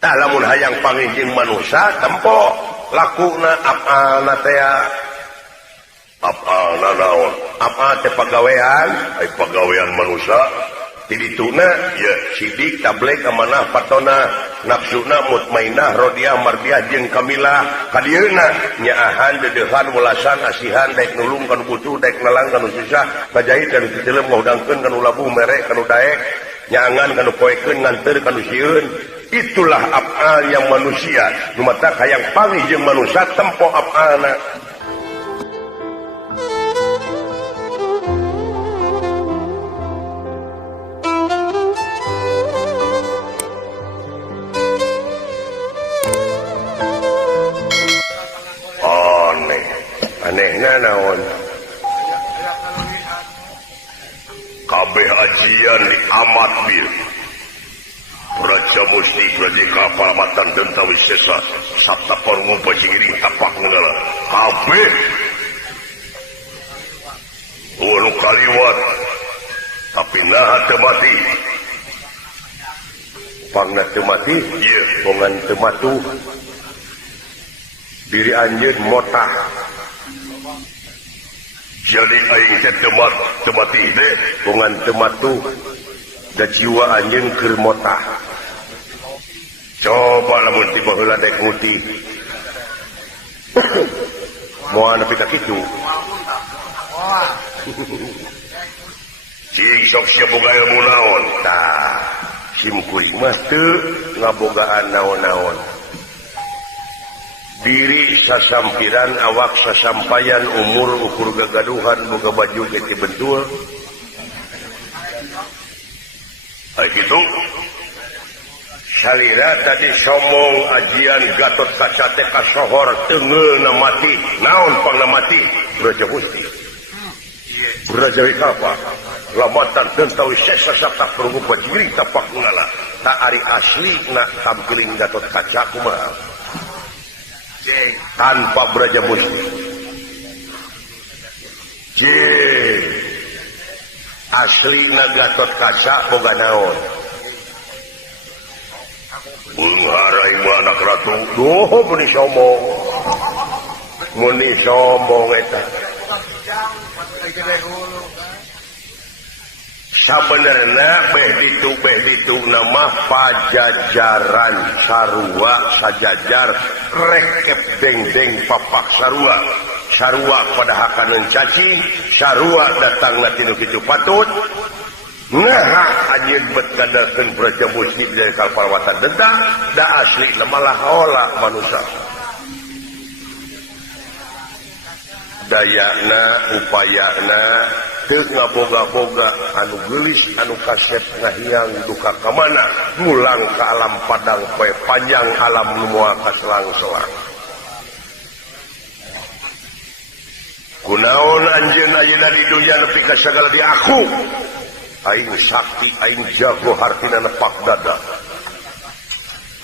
lamun hayang pangijing manusia tempo lakuna apana teh apana naon apa teh pagawean pagawean manusia tidituna ya sidik tablek amanah patona nafsuna mutmainah rodiah mardiah jeung kamilah kadieuna nyaahan dedehan welasan asihan daek nulung kanu butuh daek nalang kanu susah kajahit kanu titeulem ngaudangkeun kanu labuh merek kanu daek nyaangan kanu poekeun nganteur kanu sieun. Itulah af'al yang manusia lumatak hayang panggih jeung manusia tempo af'alna. Anehna naon kabeh ajian di amat bil Raja Musti Raja Kapalamatan Denta Wisesa Sabta Parungu Pacingiring tapak negara kabeh ulu kaliwat tapi nah temati pangna temati iya pongan tematu diri anjeun motah jadi aing teh temati teh pongan tematu da jiwa anjeun keur motah coba lamun tiba heula daek nguti moal nepi ka kitu cing sok sia boga ilmu naon tah sim kuring mah teu ngabogaan naon-naon diri sasampiran awak sasampayan umur ukur gagaduhan boga baju geti bentul ay gitu salira tadi somong ajian Gatot Kaca teh kasohor teungeulna mati naon pangna mati Braja Musti Braja Wikapa lamatan Denta Wisesa Sabta Parungu Pacingiring tapak ngala tak ari asli na tampiling Gatot Kaca kumaha tanpa Braja Musti asli na Gatot Kaca boga naon mengharai anak ratu doh meni sombong eta sabenerna beh ditu nama pajajaran sarua sajajar rekep deng papak sarua pada hakaneun cacing sarua datangna tinu kitu patut nah anjeun bet ngadakeun Braja Musti dari Kapalamatan Denta da asli malah olah manusia dayana upayana teu ngaboga-boga anu geulis anu kasep ngahiang duka ka mana mulang ka alam padang poe panjang alam nu moal kaselang-selang kunaon anjeun ayeuna di dunya nepi ka sagala di aku aing sakti aing jago hartina nepak dada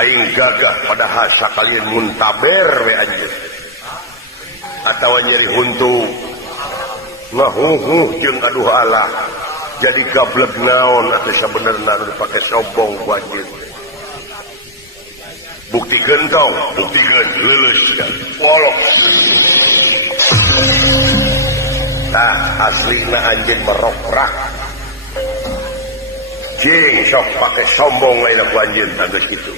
aing gagah padahal sakalian muntaber we anjeun atawa nyeri huntu ngahuhuh jeung aduh Allah jadi gablek naon atuh sabenerna anu dipake sombong ku anjeun buktikeun tong buktikeun leuleus wolok tah aslina anjeun merokrak cing sok pake sombong lain aku anjeun tanggeus kitu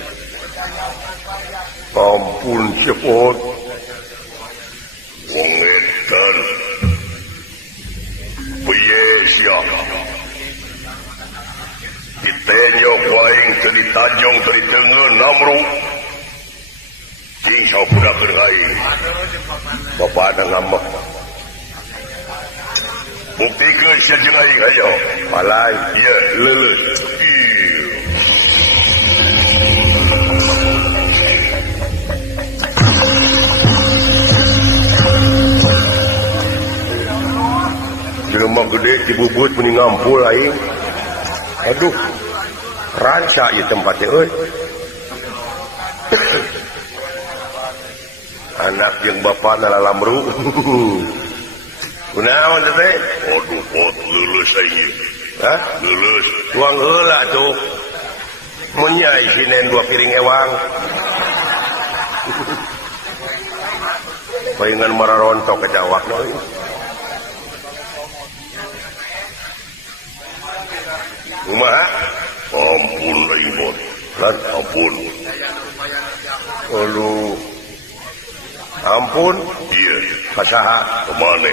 ampun cepot wong edan piye sia ditenyok waing teu ditajong teu diteungeun namru cing sok budak keur aing bapana ngambek buktikeun sia jeung aing hayo palai ieu leuleus jelema gede dibubut meni ngampul aing aduh ranca ieu tempat teh euy anak jeung bapana lalamru kunaon teh aduh pot leuleus aing hah leuleus tuang heula tuh Munya isinen 2 piring ewang. Palingan mararontok ke jawak euy. Kumaha? Ampun aing mot. Lan ampun. Aduh. Ampun. Iya, kasaha? Kemana?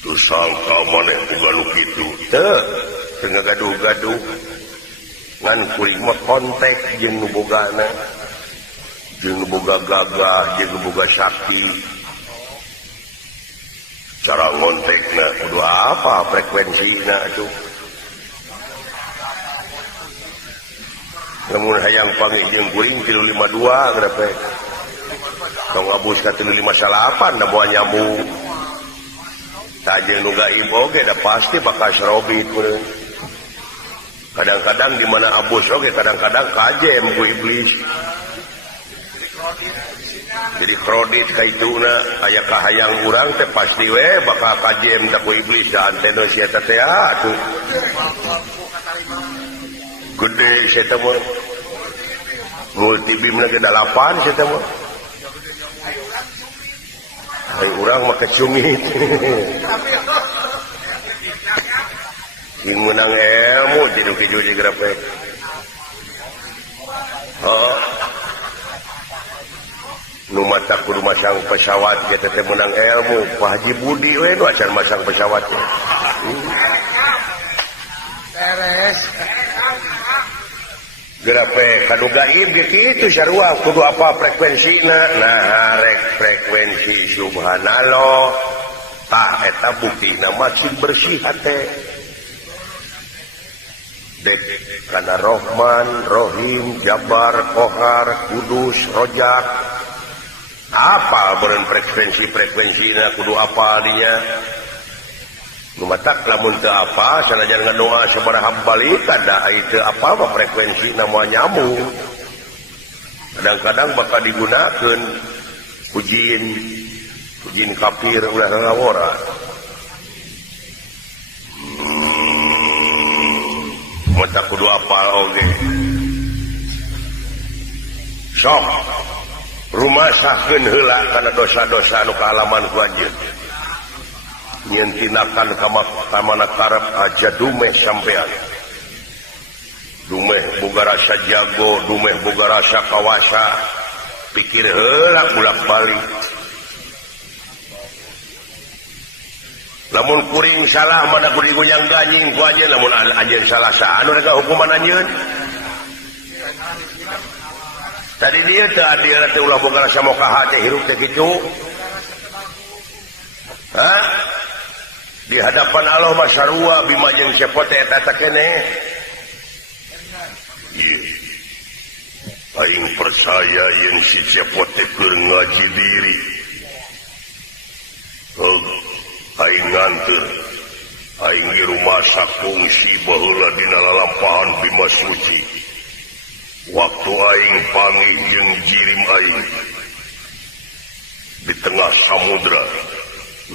Tuh sangka maneh boga nu kitu. Teu, teu ngagaduh-gaduh. Ngan kuring mah kontek jeung nu bogana. Jeung nu boga gagah, jeung nu boga sakti. Cara ngontekna kudu apa frekuensina atuh. Lamun hayang panggih jeung kuring 352 grape. Tong abus ka 358 da moal nyambung. Tajeng nu gaib oge da pasti bakal serobit meureun. Kadang-kadang di mana abus oge kadang-kadang kajem ku iblis. Jadi kredit ka ituna aya kahayang urang teh pasti we bakal kajem da ku iblis da antena sia teh atuh. Gede sia teh mah. Multibim lagi 8 sia teh mah. Hai urang mah kecungit. Ini menang ilmu jadi kejuji grape. Nu mata kudu masang pesawat ya teh menang ilmu. Pak Haji Budi we nu acan masang pesawat. Beres. Grape kanu gaib kitu sarua kudu apa frekuensina. Nah rek frekuensi subhanallah. Tah eta buktina makin bersih hate. Dek kana Rahman, Rahim, Jabar, Qahar, Kudus, Rojak. Apa beureun frekuensina kudu apa dinya. Nu matak lamun teu apa sanajan ngadoa sabaraha balik kada teu apa frekuensina moal nyambung. Kadang-kadang bakal digunakeun pujin kafir ulah ngawora. Mata kudu apal oge. Sok rumah sahkeun heula kana dosa-dosa anu kaalaman ku anjeun. Nyen tinakan ka mana karep aja dumeh sampean. Dumeh boga rasa jago, dumeh boga rasa kawasa. Pikir heula bolak-balik. Lamun kuring salah mana kuring goyang ganying ku anjeun lamun anjeun salah sa anu rek hukuman anjeun. Tadi dia teu adil teh ulah boga rasa mokaha teh hirup teh kitu. Di hadapan Allah masarua bima jeung sepote eta teh keneh. Ieu. Aing percaya yen si sepote keur ngaji diri. Aing nganteur aing di rumah sakungsi baheula dina lalampahan bima suci. Waktu aing panggih jeung jirim aing di tengah samudra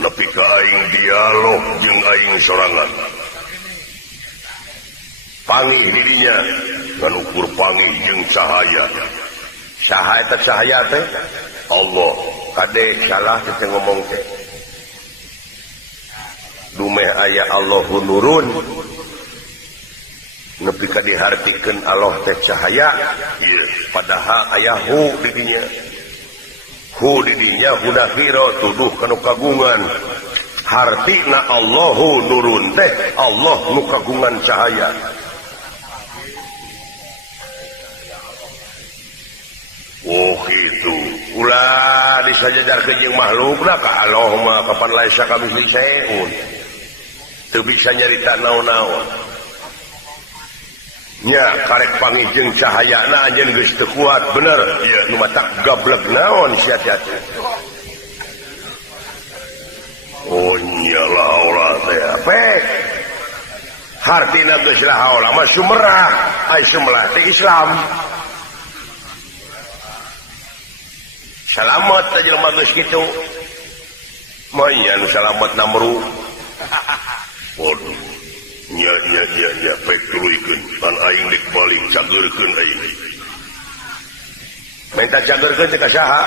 nepi ka aing dialog jeung aing sorangan. Panggih di dinya ngan ukur panggih jeung cahaya. Saha eta cahaya teh? Allah. Kade salah teh ngomong teh. Dumeh aya Allahu nurun nepi ka dihartikeun Allah teh cahaya. Padahal aya hu di dinya. Hu di dinya hudahiro tuduh kanu kagungan. Hartina Allahu nurun teh Allah nu kagungan cahaya. Oh gitu. Ulah disajadarkeun jeung makhlukna ka Allah mah kapan laisa kamitsli saeun. Teu bisa nyarita naon-naon. Nya karek panggih jeung cahayana anjeun geus teu kuat bener. Ieu nu matak gablek naon sia atuh. Oh nyalah Allah teh apek. Hartina geus lahaula mah sumerah, ai sumerah teh Islam. Salamat aja jelema geus kitu. Moy anu salamat namru. Waduh. nya pek tuluikeun pan aing dek balik cageurkeun aing minta cageurkeun teh ka saha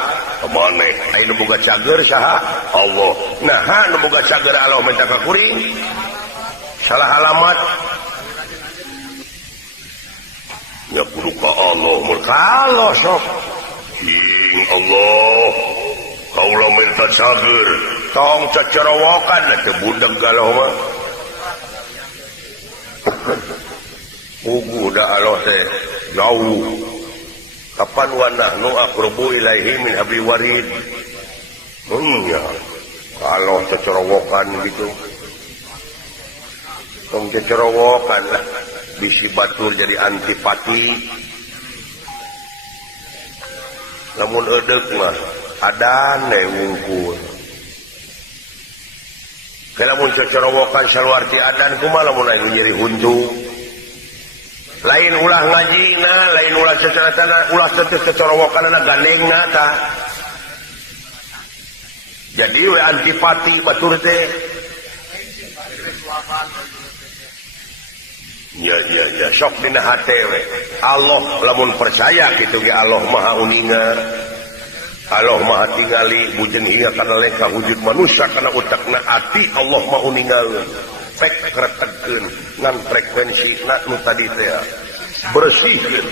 maneh aing nu boga cager saha Allah nah nu boga cager Allah minta ka kuring salah alamat nya kudu ka Allah mun ka Allah sok ing Allah kaula minta cager tong cacerowokan teh budak galau mah ugu da Allah teh jauh kapan wa nahnu aqrabu ilaihi min habli warid nya kalau cecerowokan gitu tong cecerowokan lah bisi batur jadi antipati lamun eudeuh mah adan we wungkul lamun cecerowokan saluarti adan kumaha lamun aing nyeri huntu lain ulah ngajina lain ulah ceceratan ulah cecerowokanna gandengna tah jadi we antipati batur teh ya sok dina hate we Allah lamun percaya kitu ge Allah maha uninga Allah maha tingali bujeun hinga kana leka wujud manusia kana utakna ati Allah maha uningaeun pek kretegkeun ngan frekuensina nu tadi teh bersihkeun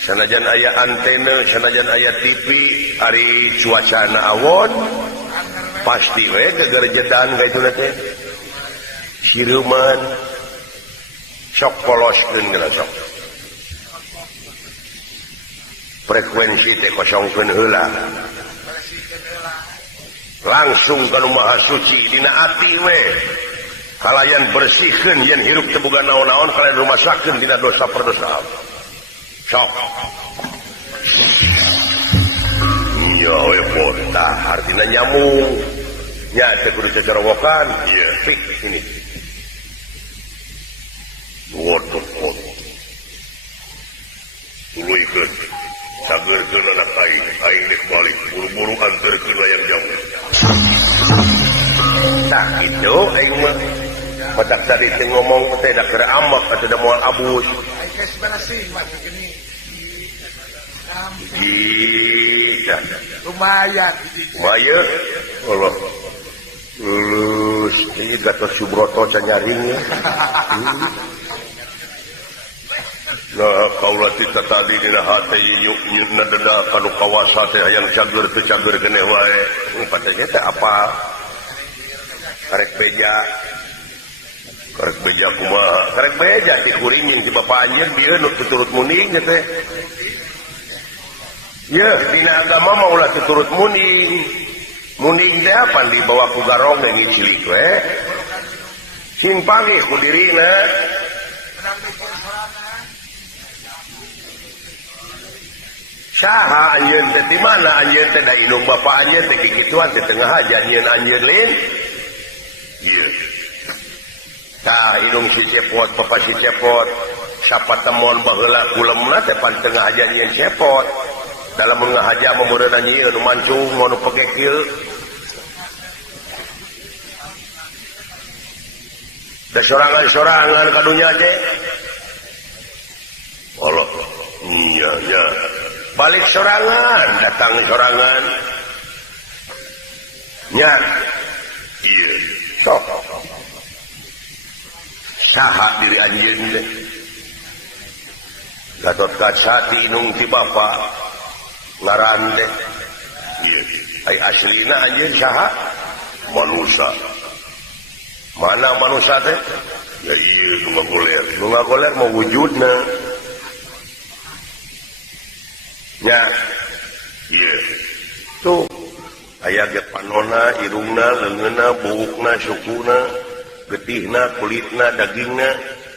sanajan aya antena sanajan aya TV ari cuacana awon pasti we gegerjedan ka ituna teh sireuman sok poloskeun geus sok frekuensi teh kosongkeun heula langsung ka nu maha suci dina ati we kalayan bersihkeun yen hirup teu boga naon-naon kalayan rumasakeun dina dosa perdosa sok nya we potah artina nyamung nya teh kudu cecerowokan ieu fik ini wotot tuluikeun cageurkeun anak aing dek balik buru-buru anterkeun layang jauh tah kitu aing mah matak tadi teh ngomong teh da keur amak atuh da moal abus aing geus beresin mah gini lumayan Allah lulus ini Gatot Subroto canyaring nah kaulah tita tadi dina hati yuk nadeda kanu kawasa teh hayang cager teu cager keneh wae patenya teh apa karek beja kumaha karek beja ti kuring yang ti bapa anjeun bieu nu tuturut muning teh ya dina agama mah ulah tuturut muning teh apa dibawa ku garong yang cilik we sing pagi ku dirina saha anjeun teh di mana anjeun teh da indung bapa anjeun teh kikituan teh tengah aja anjeun lin ieu tah indung si cepot papa si cepot sapa temon baheula kulemna teh pan tengah aja anjeun cepot dalam mengahaja memureun anjeun nu mancung nu pake kieu da sorangan-sorangan kadunya teh Allah nya balik sorangan datang sorangan nya ieu sok saha diri anjeun teh Gatot Kaca ti inung ti bapa ngaran teh ieu ai aslina anjeun saha manusia mana manusia teh ya ieu nu ngagoler mah wujudna nya ieu tuh aya ge panonna irungna leungeunna buukna sukuna getihna kulitna dagingna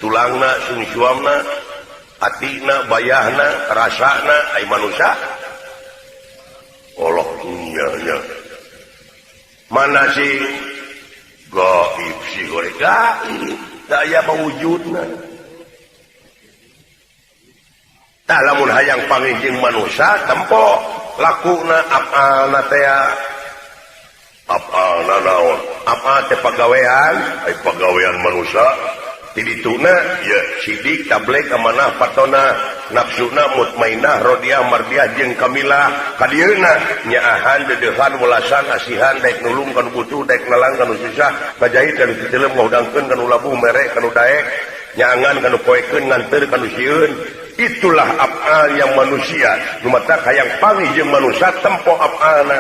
tulangna sungsuamna atina bayahna rasana ai manusia Allah nya mana sih gaib sih gore gaib daya mawujudna tah lamun hayang panginjing manusia tempo lakuna apalna teh apalna naon apa teh pagawean manusia tidituna ya sidik tablek amanah patona nafsuna mutmainah rodiah mardiah jeung kamilah kadieuna nyaahan dedehan welasan asihan daek nulung kanu butuh daek nalang kanu susah kajahit kanu titeleum ngahudangkeun kanu labuh merek kanu daek nyaangan kanu poekeun nganteur kanu sieun. Itulah af'al yang manusia lumata hayang panggih jeung manusia tempo af'alna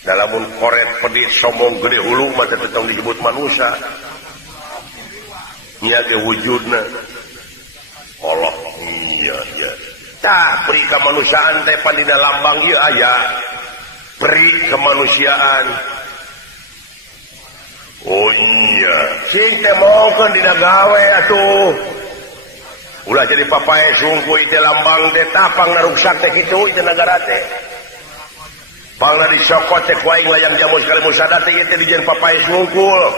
dalamun koret pedit sombong gede hulu mah tetep disebut manusia nya ge wujudna Allah iya tah pri kamanusiaan teh pan dina lambang ieu aya pri kemanusiaan. Oh iya sing teh mokeun dina gawe atuh ulah jadi papae sungkuy teh lambang teh tapang naruksak teh kitu teh nagara teh pangna disokot teh ku aing layang jamu sekali musada teh teh dijieun papae sungkul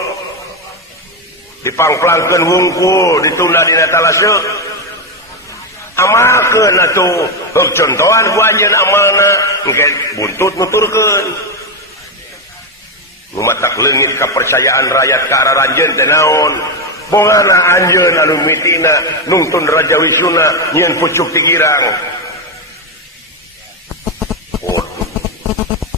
dipangplangkeun hungkul ditunda dina talaseu amalkeun atuh heuk contohan ku anjeun amalna engke buntut nuturkeun lumatak leungit kepercayaan rakyat ka araranjeun teh naon bongana anjeun anu mitina nungtun Raja Wisuna nyieun pucuk ti girang.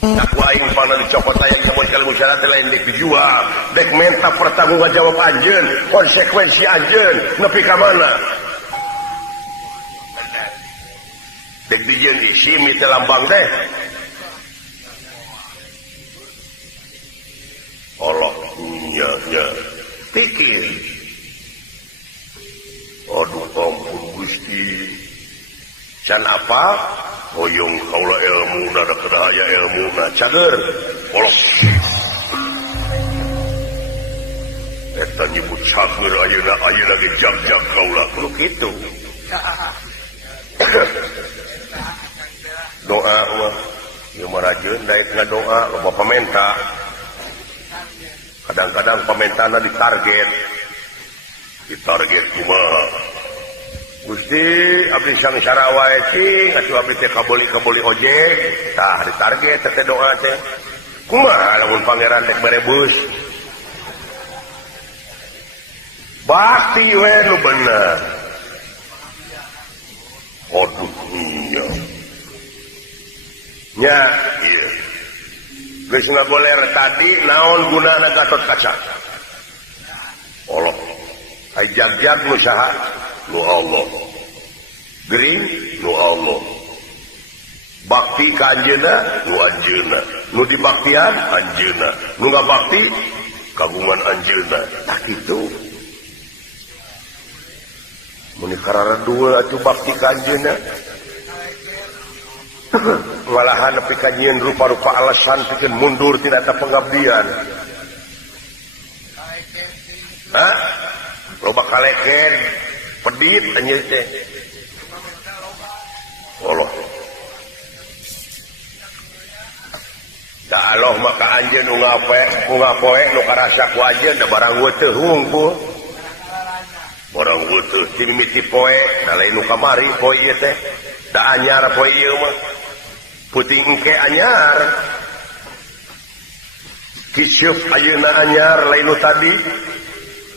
Aku aing pana dicopot layang jamu sekali musyarat lain dek dijual dek minta pertanggungjawab anjeun konsekuensi anjeun nepi ka mana dek dijieun isimi teh lambang teh Allah nya pikir aduh ampun Gusti can apa hoyong kaula ilmu da kedaya ilmu na cager polos eta nyebut cager ayeuna ge jag-jag kaula kudu kitu doa mah ieu mah rajeun daek ngadoa loba pamenta kadang-kadang pamentana ditarget kumaha Gusti abdi sangsara wae cing atuh abdi teh kaboli ojek tah ditarget teh doa teh kumaha lamun pangeran teh berebus bakti we nu bener aduh iya nya ieu geus ngagoler tadi naon gunana Gatot Kaca Allah ai jag-jag nu saha nu Allah gering nu Allah bakti ka anjeunna nu anjeunna nu dibaktian anjeunna nu ngabakti kagungan anjeunna tah kitu mun kararadeul atuh bakti ka anjeunna malahan nepi ka nyieun rupa-rupa alasan pikeun mundur tina eta pengabdian loba kaleken pedit anjeun teh Allah da Allah maka anjeun nu ngapoe nu karasa ku anjeun da barang weuteuh hungkul barang weuteuh ti mimiti poe da lain nu kamari poe ieu teh da anyar poe ieu mah puting engke anyar kisyuf ayeuna anyar lain nu tadi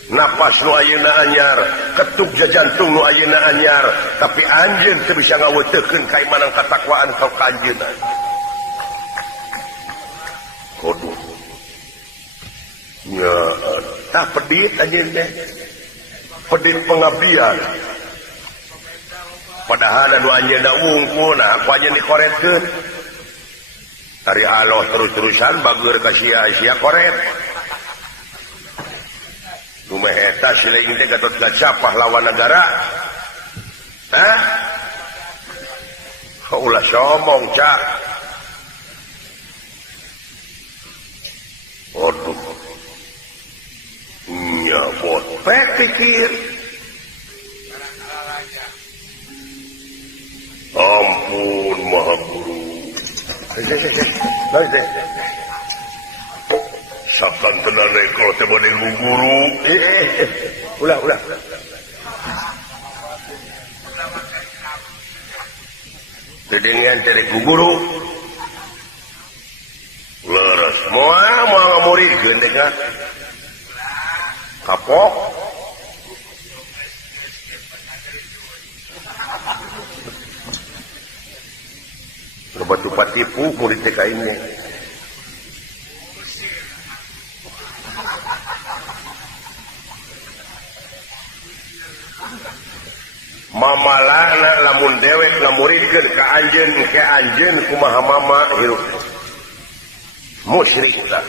napas nu ayeuna anyar ketuk jantung nu ayeuna anyar tapi anjeun teu bisa ngaweuteukkeun kaimanan katakwaan ka anjeunna kodu nya tah pedit anjeun teh pedit pengabdian padahal anu anjeunna wungkul nah aku anjeun dikoretkeun dari Allah terus-terusan bageur ka sia-sia koret lumeh eta sileung teh Gatot Kaca pahlawan negara ulah somong cak aduh nya bot pek pikir ampun maha guru sakan tenane kalau teh bade guru ulah dedengan tere guru leres mau murid kapok batu tipu murid TK ini Mamala lamun dewek ngamuridkeun ka anjeun ke anjeun kumaha mama hirup musyrik tah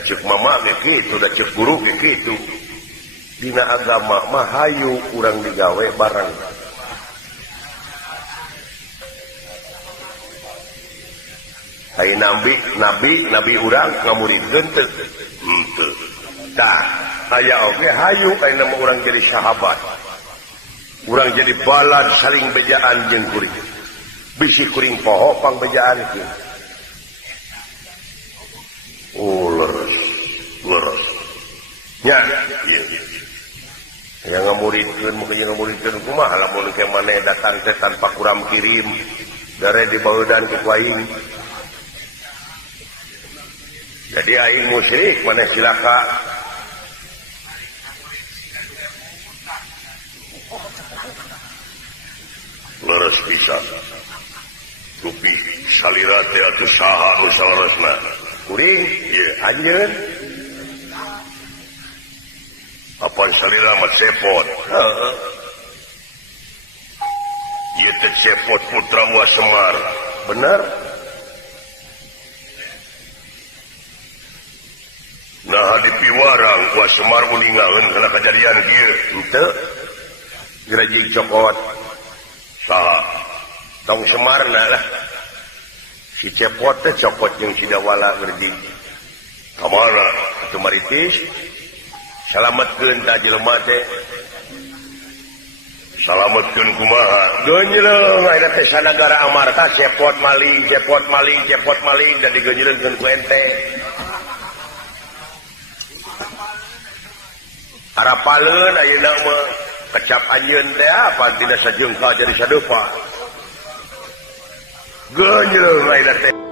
cek mama ge kitu da cek guru ge kitu dina agama mah hayu urang digawe barang hai nabi urang ngamuridkeun teu henteu tah aya oge hayu ayeuna mah urang jadi sahabat urang jadi balad saling bejaan jeung kuring bisi kuring poho pangbejaan kieu leres nya yang ngamuridkeun mungkin ngamuridkeun kumaha lamun ke maneh datang teh tanpa kuram kirim dare dibaudan ku aing jadi aing musyrik maneh cilaka leres pisan rupi salira teh atuh saha nu salaresna kuring ieu anjeun apaan salira mah cepot heeh ieu teh cepot putra Wasemar bener nah di piwarang Wasemar meninggalkeun kana kejadian kieu henteu gerejing cokot saha tong Semarna lah si cepot teh cokot jeung si dawala gerejing kamana atuh maritis salametkeun ta jelema teh salametkeun kumaha geunjleung ayeuna teh sanagara amarta cepot maling da digeunjleungkeun ku ente harapaleun ayeuna mah kecap anjeun teh apa tina sajeungka jadi sadeupa geunjleung ayeuna teh